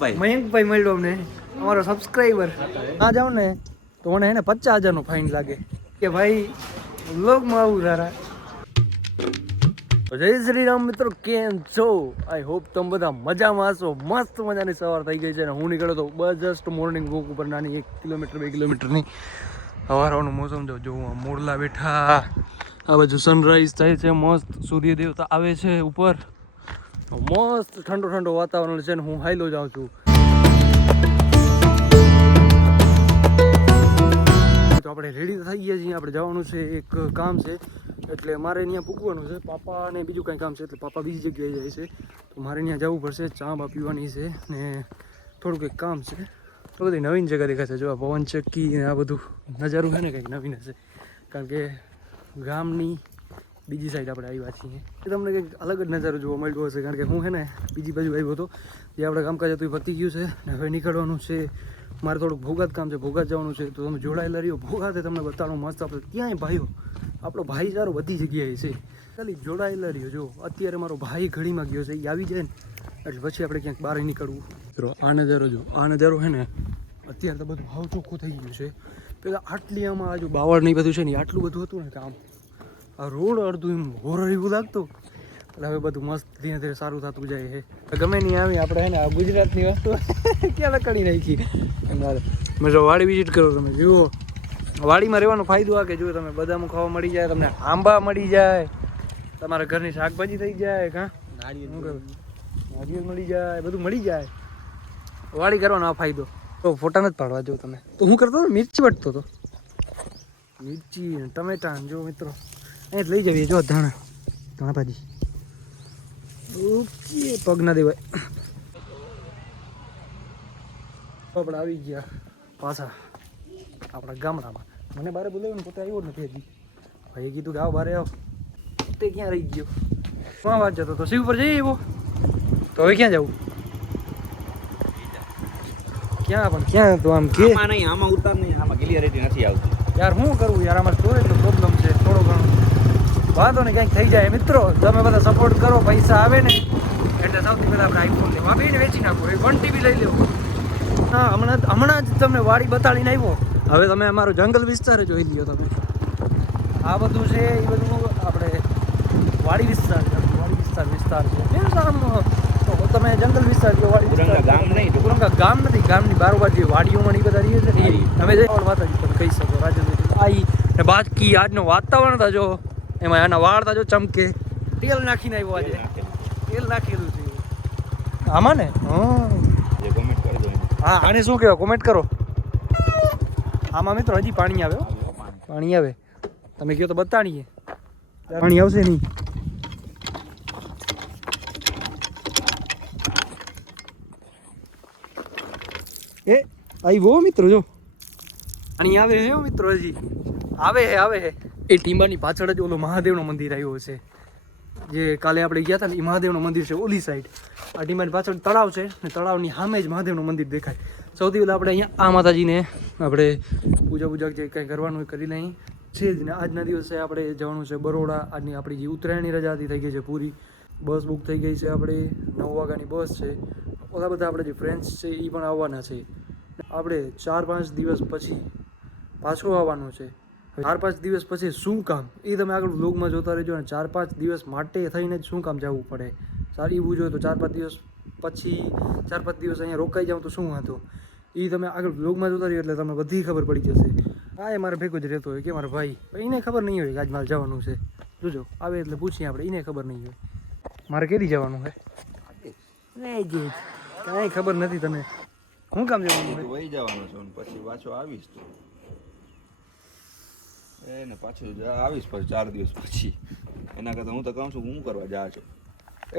મયંકભાઈ મળ્યો અમને, અમારો સબસ્ક્રાઈબર. આ જાઉં ને તો મને એને 50,000 નો ફાઇન લાગે કે ભાઈ વ્લોગમાં આવું તારા. જય શ્રી રામ મિત્રો, કેમ છો? આઈ હોપ તમે બધા મજામાં હશો. મસ્ત મજાની સવાર થઈ ગઈ છે ને હું નીકળ્યો તો જસ્ટ મોર્નિંગ વોક ઉપર, નાની 1 કિલોમીટર 2 કિલોમીટરની. સવારનું મોસમ જો મોરલા બેઠા, આ બાજુ સનરાઈઝ થાય છે, મસ્ત સૂર્ય દેવતા આવે છે ઉપર, મસ્ત ઠંડો ઠંડો વાતાવરણ છે ને હું હાઈલો જાઉં છું. તો આપણે રેડી થઈ ગયા છીએ, આપણે જવાનું છે, એક કામ છે એટલે મારે ત્યાં પૂગવાનું છે. પાપાને બીજું કંઈ કામ છે એટલે પાપા બીજી જગ્યાએ જાય છે, તો મારે ત્યાં જવું પડશે. ચા બા પીવાની છે ને થોડુંક એક કામ છે. તો બધી નવીન જગ્યા દેખાશે, જો આ પવન ચક્કી ને આ બધું નજારું છે ને કંઈક નવીન હશે, કારણ કે ગામની બીજી સાઈડ આપણે આવ્યા છીએ. એ તમને કંઈક અલગ જ નજારો જોવા મળ્યો હશે, કારણ કે હું છે ને બીજી બાજુ આવ્યો હતો, જે આપણે કામકાજ હતું એ પતી ગયું છે ને હવે નીકળવાનું છે. મારે થોડુંક ભોગાત કામ છે, ભોગાત જવાનું છે, તો તમે જોડાયેલા રહ્યો. ભોગાતે તમને બતાડું મસ્ત. આપણે ક્યાંય ભાઈઓ, આપણો ભાઈચારો બધી જગ્યાએ છે, ખાલી જોડાયેલા રહ્યો. જો અત્યારે મારો ભાઈ ઘડીમાં ગયો છે, એ આવી જાય ને એટલે પછી આપણે ક્યાંક બહાર નીકળવું. આ નજારો જો, આ નજારો છે ને અત્યારે તો બધું હાવ ચોખ્ખું થઈ ગયું છે. પેલા આટલી આમાં આજુ બાવળ નહીં બધું છે ને આટલું બધું હતું ને કામ, આ રોડ અડધું એમ હોરર એવું લાગતું. એટલે હવે બધું મસ્ત ધીરે ધીરે સારું થતું જાય છે. ગમે નહીં આવી આપણે છે ને આ ગુજરાતની વસ્તુ ક્યાં લકડી નાખી. મેં જો વાડી વિઝિટ કરો, તમે જુઓ વાડીમાં રહેવાનો ફાયદો આ કે જો તમે બદામ ખાવા મળી જાય, તમને આંબા મળી જાય, તમારા ઘરની શાકભાજી થઈ જાય, કાં નારિયેળ મળી જાય, બધું મળી જાય. વાડી કરવાનો આ ફાયદો. તો ફોટા નથી પાડવા જો તમે. તો હું કરતો હતો મિર્ચી વટતો હતો, મિર્ચી ટમેટા જો મિત્રો અહીં જ લઈ જઈએ. જો ધાણા ભાજી ઓકે, પગ ના દેવાય. આપણે આવી ગયા પાછા આપણા ગામડામાં. મને બારે બોલાવ્યું ને પોતે આવ્યો જ નથી હજી. ભાઈએ કીધું કે આવો બારે આવો, તે ક્યાં રહી ગયો? ક્યાં વાત જતો તો શિવ પર જઈએ એવો. તો હવે ક્યાં જવું? ક્યાં પણ ક્યાં તો આમ કે નહીં, આમાં ઉતાર નહીં, આમાં ક્લિયરિટી નથી આવતી યાર. શું કરવું યાર, આમાં સ્ટોરેજનો પ્રોબ્લેમ છે થોડો ઘણો. વાંધો ને કંઈક થઈ જાય મિત્રો, તમે બધા સપોર્ટ કરો. પૈસા આવે ને એટલે સૌથી પહેલાં આપણે આઈફોન લેવા આપીને વેચી નાખો, 1 ટીવી લઈ લેવો. હા, હમણાં જ તમને વાડી બતાડીને આવ્યો. હવે તમે અમારો જંગલ વિસ્તાર જોઈ લ્યો. તમે આ બધું છે એ બધું આપણે વાડી વિસ્તાર છે, તો તમે જંગલ વિસ્તાર જો વાડી વિસ્તાર. ગામ નહીં, પુરંગા ગામ નથી, ગામની બારોબાર જે વાડીઓમાં એ બધા રહીએ છે ને એ તમે જે વાતાજી તમે કહી શકો રાજેન્દ્ર. આ ને બાકી આજનો વાતાવરણ था જો એમાં એના વાળ था જો ચમકે. તેલ નાખીને આવ્યો આજે, તેલ નાખેલું છે આમાં ને. હા, આને શું કહેવાય કોમેન્ટ કરો. આમાં મિત્રો હજી પાણી આવે, પાણી આવે. તમે કહો તો બતાડીએ, પાણી આવશે નહીં. એ આવ્યો મિત્રો, જો પાણી આવે હે મિત્રો, હજી આવે હે. એ ટીંબાની પાછળ જ ઓલો મહાદેવનો મંદિર આવ્યો છે, જે કાલે આપણે ગયા હતા ને એ મહાદેવનું મંદિર છે ઓલી સાઈડ. આ ટીંબાની પાછળ તળાવ છે ને તળાવની સામે જ મહાદેવનું મંદિર દેખાય. સૌથી પહેલાં આપણે અહીંયા આ માતાજીને આપણે પૂજા જે કંઈ કરવાનું હોય કરી લઈએ છે જ ને. આજના દિવસે આપણે જવાનું છે બરોડા. આજની આપણી જે ઉત્તરાયણની રજા હતી થઈ ગઈ છે પૂરી. બસ બુક થઈ ગઈ છે, આપણે 9 વાગ્યાની બસ છે. ઓલા બધા આપણે જે ફ્રેન્ડ્સ છે એ પણ આવવાના છે. આપણે 4-5 દિવસ પછી પાછું આવવાનું છે. 4-5 દિવસ પછી શું કામ એ તમે આગળ વ્લોગમાં જોતા રહેજો. અને 4-5 દિવસ માટે થઈને જ શું કામ જવું પડે સારી એવું જોઈએ. તો 4-5 દિવસ પછી 4-5 દિવસ અહીંયા રોકાઈ જાઉં તો શું હતું એ તમે આગળ વ્લોગમાં જોતા રહ્યો એટલે તમને બધી ખબર પડી જશે. હા, એ મારે ભેગો જ રહેતો હોય કે મારા ભાઈ, એને ખબર નહીં હોય કે આજ મારે જવાનું છે. જોજો આવે એટલે પૂછીએ આપણે, એને ખબર નહીં હોય મારે કેદી જવાનું છે. કાંઈ ખબર નથી તને. શું કામ જવાનું છે? વહી જવાનું છે પછી પાછો આવીશ તો એને પાછું આવીશ પછી 4 દિવસ પછી. એના કરતાં હું તો કહું છું હું કરવા જા છો.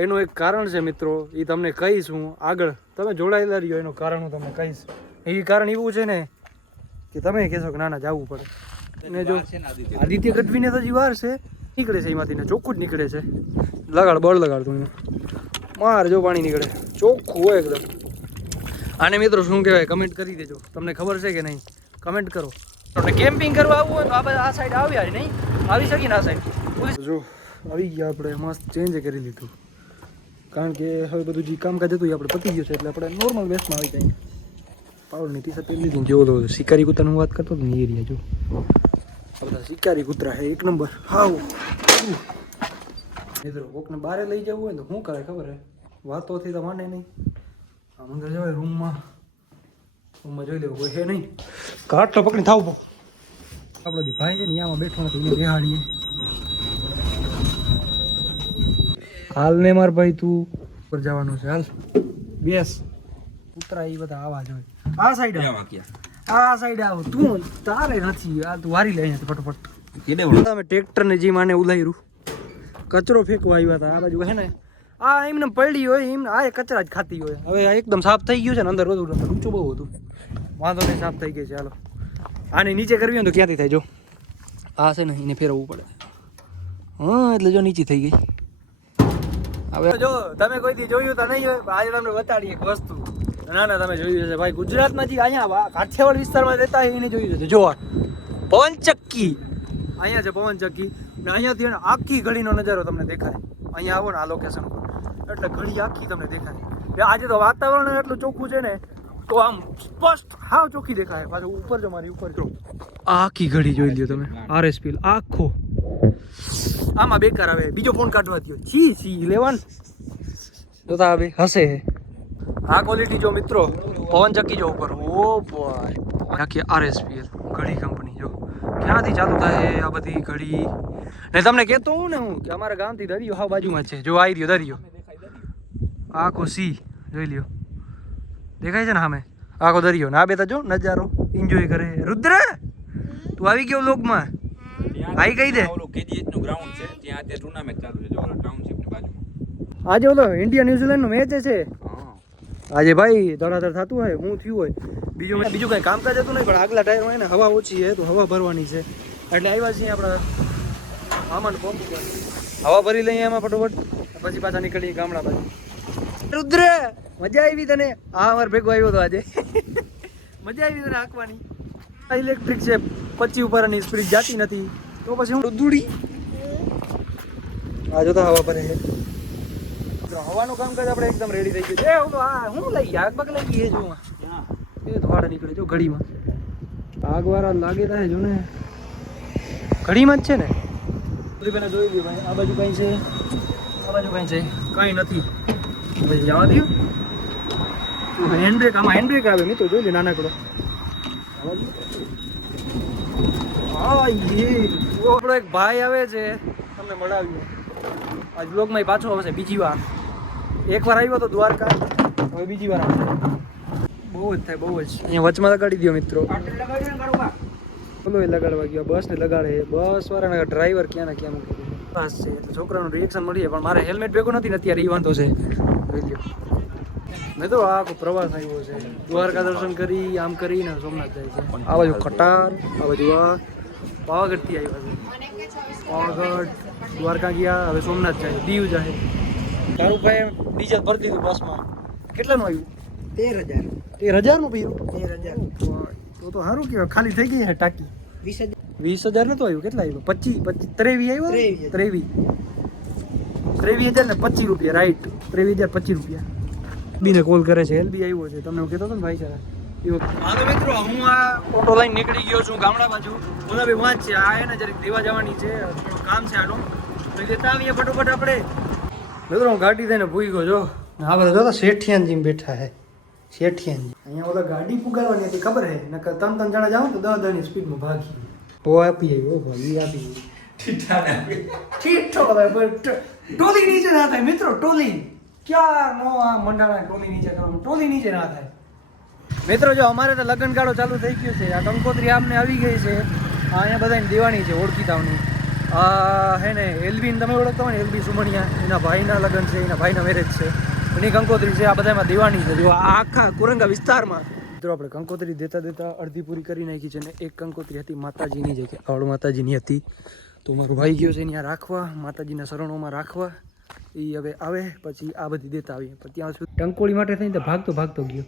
એનું એક કારણ છે મિત્રો, એ તમને કહીશ હું આગળ. તમે જોડાયેલા રહ્યો એનું કારણ હું તમને કહીશ. એ કારણ એવું છે ને કે તમે કહેશો કે ના ના જવું પડે. અને જો આદિત્ય ગઢવીને તો વાર છે, નીકળે છે એમાંથી ને ચોખ્ખું જ નીકળે છે. લગાડ બળ લગાડતું માર જો પાણી નીકળે ચોખ્ખું હોય એકદમ. આને મિત્રો શું કહેવાય કમેન્ટ કરી દેજો, તમને ખબર છે કે નહીં કમેન્ટ કરો. તમને કેમ્પિંગ કરવા આવવું હોય તો આપણે આ સાઈડ આવ્યા નહીં આવી શકીએ ને આ સાઈડ. જો આવી ગયા આપણે મસ્ત ચેન્જ કરી લીધું. કારણ કે હવે બધું જે કામકાજ હતું એ આપણે પતી ગયું છે એટલે આપણે નોર્મલ વેસ્ટમાં આવી જાય. પાવડરની ટી શર્ટ પહેરી લીધી જેવો તો શિકારી કૂતરાની હું વાત કરતો હતો ને એ એરિયા જો આ બધા શિકારી કૂતરા છે એક નંબર. હાવ મિત્રો કોકને બહાર લઈ જવું હોય ને તો શું કરે ખબર હે વાતોથી તો માને નહીં. આમ અંદર જવાય રૂમમાં જોઈ લેવું કોઈ છે નહીં. કાટલો પકડી થાવ આપણો જે ભાઈ છે ને આમાં બેઠો નથી એને બેહાડીએ. હાલ ને માર ભાઈ તું ઉપર જવાનું છે હાલ બેસ. કૂતરા એ બધા આવા જ હોય. આ સાઈડ આ સાઈડ આવો તું તારે નથી આ તું વારી લે અહીંયા ફટોફટ. તમે ટ્રેક્ટર ને જે માને ઉલાયરું કચરો ફેંકવા આવ્યા હતા આ બાજુ હે ને આ એમને પડી હોય એમ આ કચરા જ ખાતી હોય. હવે આ એકદમ સાફ થઈ ગયું છે ને અંદર બધું ઊંચું બહુ હતું વાંધો નહીં સાફ થઈ ગઈ છે. હાલો આને નીચે કરવી હોય તો ક્યાંથી થાય જો આ છે ને એને ફેરવવું પડે. હા એટલે જો નીચે થઈ ગઈ. હવે જો તમે કોઈ દી જોયું તો નહીં હોય આજે તમને બતાડીએ એક વસ્તુ. ના ના તમે જોયું હશે ભાઈ ગુજરાતમાં જે અહીંયા કાઠિયાવાડ વિસ્તારમાં રહેતા હોય એને જોયું હશે. જો પવનચક્કી અહીંયા છે પવનચક્કી ને અહીંયાથી આખી ઘડીનો નજારો તમને દેખાય. અહીંયા આવો ને આ લોકેશન પર એટલે ઘડી આખી તમને દેખાય. આજે તો વાતાવરણ એટલું ચોખ્ખું છે ને તો આમ સ્પષ્ટ હાવ ચોખ્ખી દેખાય. પાછું ઉપર જો મારી ઉપર જો આખી ઘડી જોઈ લ્યો તમે RSPL આખો. આમાં બેકાર આવે બીજો ફોન કાઢવા થયો છી લેવન જોતા હવે હશે. આ ક્વોલિટી જો મિત્રો પવનચક્કી જો ઉપર ઓ ભાઈ આખી RSPL ઘડી કંપની જો ક્યાંથી ચાલુ થાય આ બધી ઘડી. ને તમને કહેતો હું ને હું કે અમારા ગામથી દરિયો હા બાજુમાં જ છે. જો આવી રહ્યો દરિયો આખો સી જોઈ લ્યો દેખાય છે ને સામે આખો દરિયો ને આ બે તો જો નજારો એન્જોય કરે. રુદ્ર તું આવી ગયો વ્લોગમાં આવી ગઈ દે. KGH નું ગ્રાઉન્ડ છે ત્યાં અત્યારે ટુર્નામેન્ટ ચાલુ છે જો ટાઉનશિપ ની બાજુમાં. આજે ઓલો ઇન્ડિયા ન્યુઝીલેન્ડ નો મેચ છે આજે ભાઈ ધડાધડ થતું હોય હું થયું હોય. બીજું કંઈ કામકાજ હતું નહીં પણ આગલા ટાયર હોય ને હવા ઓછી છે તો હવા ભરવાની છે એટલે આવ્યા છીએ આપણા મામાને પંપ ઉપર હવા ભરી લઈએ એમાં ફટોફટ પછી પાછા નીકળીએ ગામડા બાજુ. રુદ્ર મજા આવી તને? હા અમારે ભેગો આવ્યો હતો આજે મજા આવી તને હાંકવાની. ઇલેક્ટ્રિક છે 25 ઉપરની સ્પીડ જાતી નથી તો પછી હું દૂડી આ જોતા હવા ભરે છે. હવાનું કામકાજ આપણે એકદમ રેડી થઈ ગયું છે. હું તો આ હું લઈ આગ બગ લઈ ગઈ જો એ ધોવાડે નીકળે જો ઘડીમાં આગવાળા લાગે થાય જો ને ઘડીમાં જ છે ને. બેને જોઈ લ્યો ભાઈ આ બાજુ કાંઈ છે આ બાજુ કાંઈ છે કાંઈ નથી. પછી જવા દો હેન્ડબ્રેક આમાં હેન્ડબ્રેક આવે મિત્રો જોઈ લે નાનકડો. આપણો એક ભાઈ આવે છે તમને મળાવ્યો આજ બ્લોગમાં પાછો આવશે બીજી વાર. એકવાર આવ્યો તો દ્વારકા હવે બીજી વાર આવે. બહુ જ થાય બહુ જ. અહીંયા વચમાં લગાડી દો મિત્રો. બોલો એ લગાડવા ગયો બસ ને લગાડે બસ વાળાના ડ્રાઈવર ક્યાં ને ક્યાં મૂકી દીધો બસ છે એટલે છોકરાનું રિએક્શન મળીએ પણ મારે હેલ્મેટ ભેગું નથી ને અત્યારે એ વાંધો છે. જોઈ લો મેં તો આખો પ્રવાસ આવ્યો છે દ્વારકા દર્શન કરી આમ કરીને સોમનાથ જાય છે. આ બાજુ કટાર આ બાજુ આ પાવાગઢથી આવ્યા છે. પાવાગઢ દ્વારકા ગયા હવે સોમનાથ જાય દીવ જાય. તારું ભાઈ ડીઝલ ભરી દીધું બસમાં. કેટલાનું આવ્યું? 13,000. 13,000નું પીરું? 13,000. તો સારું કહેવાય ખાલી થઈ ગઈ છે ટાંકી. 20,000 નતું આવ્યું કેટલા આવ્યું? 23 આવ્યો 23,000 ને 25 રૂપિયા રાઈટ 23,025 રૂપિયા. બીને કોલ કરે છે એલબી આવ્યો છે તમને હું કહેતો હતો ને ભાઈ સારા. હાલો મિત્રો હું આ ઓટો લઈને નીકળી ગયો છું ગામડા બાજુ. ભાઈ વાંચ છે આ એને જરીક દેવા જવાની છે થોડું કામ છે આનું તો દેતા આવીએ ફટોફટ આપણે. મિત્રો હું ગાડી થઈને ભૂઈ ગયો જો આ બધા જોતા શેઠિયાનજી બેઠા હે. શેઠિયાનજી અહીંયા ઓલા ગાડી પુગાડવાની હતી ખબર હે નકર 3 જણા જાવ તો 10 ની સ્પીડમાં ભાગી. ઓ આપી આવ્યો ભાઈ આપી ઠીઠો ટોલી નીચે ના થાય મિત્રો. ટોલી ક્યાં નો આ મંડાણા ટોલી નીચે કરવાનું ટોલી નીચે ના થાય મિત્રો. જો અમારે તો લગ્નગાળો ચાલુ થઈ ગયું છે. આ કંકોત્રી આમને આવી ગઈ છે. અહીંયા બધાને દેવાની છે ઓળખીતાઓની. હે ને એલબીને તમે ઓળખતા હોય ને એલબી સુમણિયા એના ભાઈના લગ્ન છે એના ભાઈના મેરેજ છે એની કંકોત્રી છે. આ બધામાં દેવાની છે. જો આ આખા કુરંગા વિસ્તારમાં મિત્રો આપણે કંકોત્રી દેતા દેતા અડધી પૂરી કરી નાખી છે. ને એક કંકોત્રી હતી માતાજીની જે કે આવડ માતાજીની હતી તો મારો ભાઈ ગયો છે ત્યાં રાખવા માતાજીના શરણોમાં રાખવા. એ હવે આવે પછી આ બધી દેતા આવીએ પણ ત્યાં સુધી ટંકોળી માટે થઈને તો ભાગતો ગયો.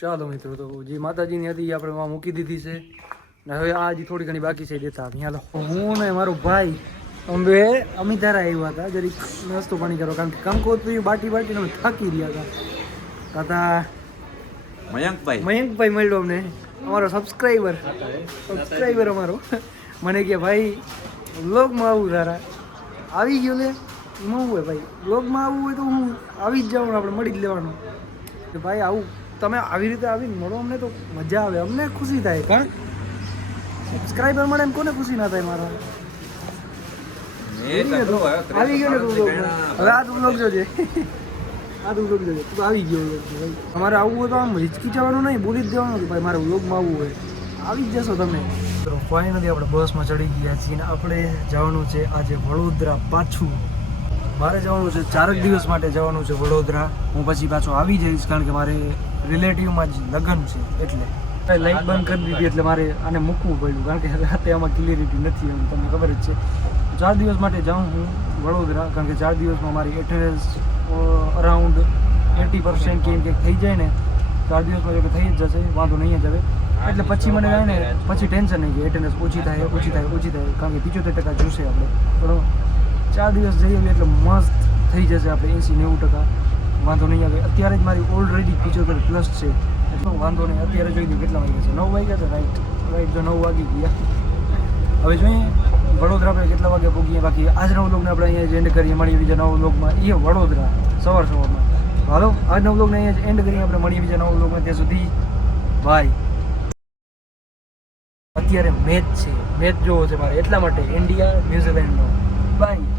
ચાલો મિત્રો તો જે માતાજીની હતી આપણે મૂકી દીધી છે ને હવે આ હજી થોડી ઘણી બાકી છે દેતા આવી. હાલો હું ને મારો ભાઈ અમે અમિતારા આવ્યા હતા જરીક નાસ્તો પાણી કરો કારણ કે કંકોત્રી બાટીને અમે થાકી રહ્યા હતા મયંકભાઈ મળ્યો અમને અમારો સબસ્ક્રાઈબર અમારો મને કે ભાઈ વ્લોગમાં આવું તારા આવી ગયો લે એમાં હું હોય ભાઈ વ્લોગમાં આવવું હોય તો હું આવી જ જાઉં ને આપણે મળી જ લેવાનું કે ભાઈ આવું તમે આવી રીતે આવીને મળો અમને તો મજા આવે અમને ખુશી થાય કારણ સબસ્ક્રાઈબર મળે એમ કોને ખુશી ના થાય મારા આવી ગયો ને તું વ્લોગમાં હવે આ તું વ્લોગ જોજે તું આવી ગયો ભાઈ અમારે આવવું હોય તો આમ હિચકીચાવાનું નહીં બોલી જ દેવાનું કે ભાઈ મારે વ્લોગમાં આવવું હોય આવી જ જશો તમે તો ફાઇનલી આપણે બસમાં ચડી ગયા છીએ અને આપણે જવાનું છે આજે વડોદરા પાછું મારે જવાનું છે 4 દિવસ માટે જવાનું છે વડોદરા હું પછી પાછો આવી જઈશ કારણ કે મારે રિલેટિવમાં જ લગ્ન છે એટલે લાઈટ બંધ કરી દીધી એટલે મારે આને મૂકવું પડ્યું કારણ કે રાતે આમાં ક્લિયરિટી નથી એમ તમને ખબર જ છે 4 દિવસ માટે જાઉં હું વડોદરા કારણ કે 4 દિવસમાં મારી એટેન્ડન્સ અરાઉન્ડ 80% કે એમ કંઈક થઈ જાય ને 4 દિવસમાં જો કે થઈ જ જશે વાંધો નહીં જ આવે એટલે પછી મને જાય ને પછી ટેન્શન નહીં કે એટેન્ડન્સ ઓછી થાય કારણ કે 75% જોશે આપણે પણ 4 દિવસ જઈએ એટલે મસ્ત થઈ જશે આપણે 80-90% વાંધો નહીં આવે અત્યારે જ મારી ઓલરેડી 75+ છે એટલે વાંધો નહીં અત્યારે જોઈ લઈએ કેટલા વાગ્યા છે 9 વાગ્યા છે રાઈટ તો 9 વાગી ગયા હવે જોઈએ વડોદરા આપણે કેટલા વાગે પહોંચીએ બાકી આજના વ્લોગને આપણે અહીંયા જ એન્ડ કરીએ મળીએ બીજા નવા વ્લોગમાં એ વડોદરા સવારમાં હાલો આજના વ્લોગને અહીંયા જ એન્ડ કરીએ આપણે મળીએ બીજા નવા વ્લોગમાં ત્યાં સુધી બાય અત્યારે મેચ જોવો છે મારે એટલા માટે ઇન્ડિયા ન્યુઝીલેન્ડનો બાય